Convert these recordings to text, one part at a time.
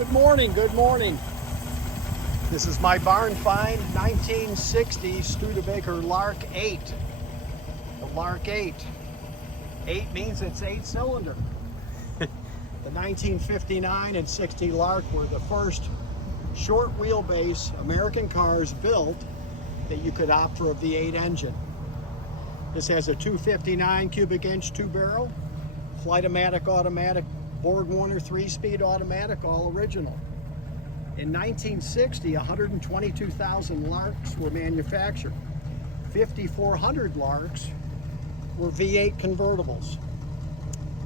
Good morning, good morning. This is my barn find, 1960 Studebaker Lark 8. The Lark 8. 8 means it's 8-cylinder. The 1959 and 60 Lark were the first short wheelbase American cars built that you could opt for a V8 engine. This has a 259 cubic inch 2-barrel, Flight-O-Matic automatic, Borg-Warner 3-speed automatic, all original. In 1960, 122,000 Larks were manufactured. 5,400 Larks were V8 convertibles.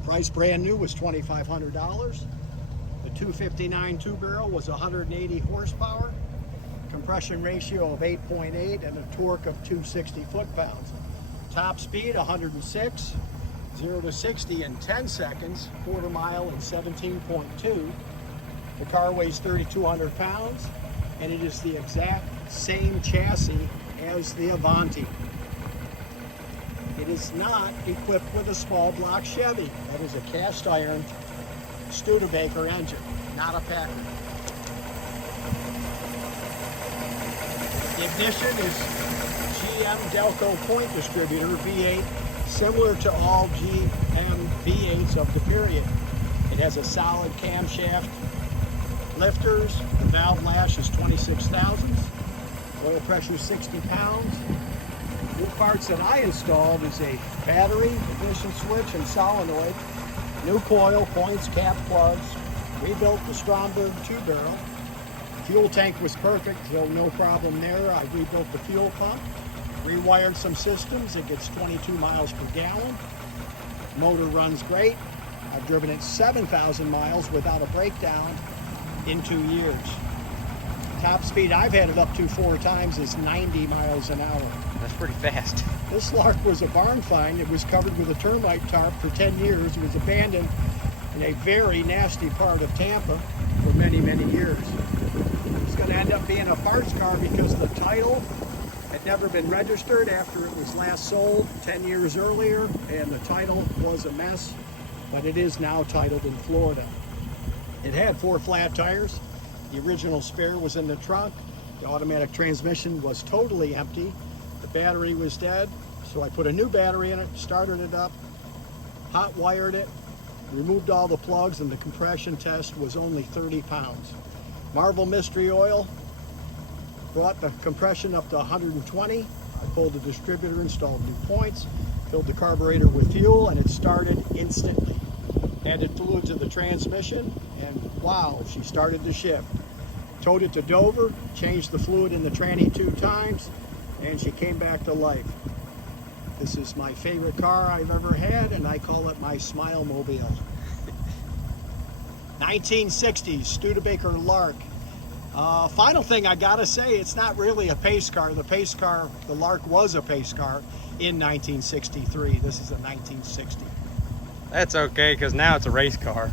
Price brand new was $2,500. The 259 2-barrel was 180 horsepower, compression ratio of 8.8, and a torque of 260 foot-pounds. Top speed 106, 0 to 60 in 10 seconds, quarter mile in 17.2. The car weighs 3,200 pounds, and it is the exact same chassis as the Avanti. It is not equipped with a small block Chevy. That is a cast iron Studebaker engine, not a Packard. The ignition is GM Delco point distributor V8, similar to all GM V8s of the period. It has a solid camshaft lifters. The valve lash is 26 thousandths. Oil pressure 60 pounds. New parts that I installed is a battery, ignition switch, and solenoid. New coil, points, cap plugs. Rebuilt the Stromberg 2-barrel. Fuel tank was perfect, so no problem there. I rebuilt the fuel pump. Rewired some systems. It gets 22 miles per gallon. Motor runs great. I've driven it 7,000 miles without a breakdown in 2 years. Top speed I've had it up to 4 times is 90 miles an hour. That's pretty fast. This Lark was a barn find. It was covered with a termite tarp for 10 years. It was abandoned in a very nasty part of Tampa for many, many years. It's going to end up being a parts car because the title had never been registered after it was last sold 10 years earlier, and the title was a mess, but it is now titled in Florida. It had 4 flat tires. The original spare was in the trunk. The automatic transmission was totally empty. The battery was dead, so I put a new battery in it, started it up, hot wired it, removed all the plugs, and the compression test was only 30 pounds. Marvel Mystery Oil brought the compression up to 120. I pulled the distributor, installed new points, filled the carburetor with fuel, and it started instantly. Added fluid to the transmission, and wow, she started to shift. Towed it to Dover, changed the fluid in the tranny 2 times, and she came back to life. This is my favorite car I've ever had, and I call it my Smile-mobile. 1960s Studebaker Lark. Final thing I gotta say, it's not really a pace car. The Lark was a pace car in 1963. This is a 1960. That's okay, because now it's a race car.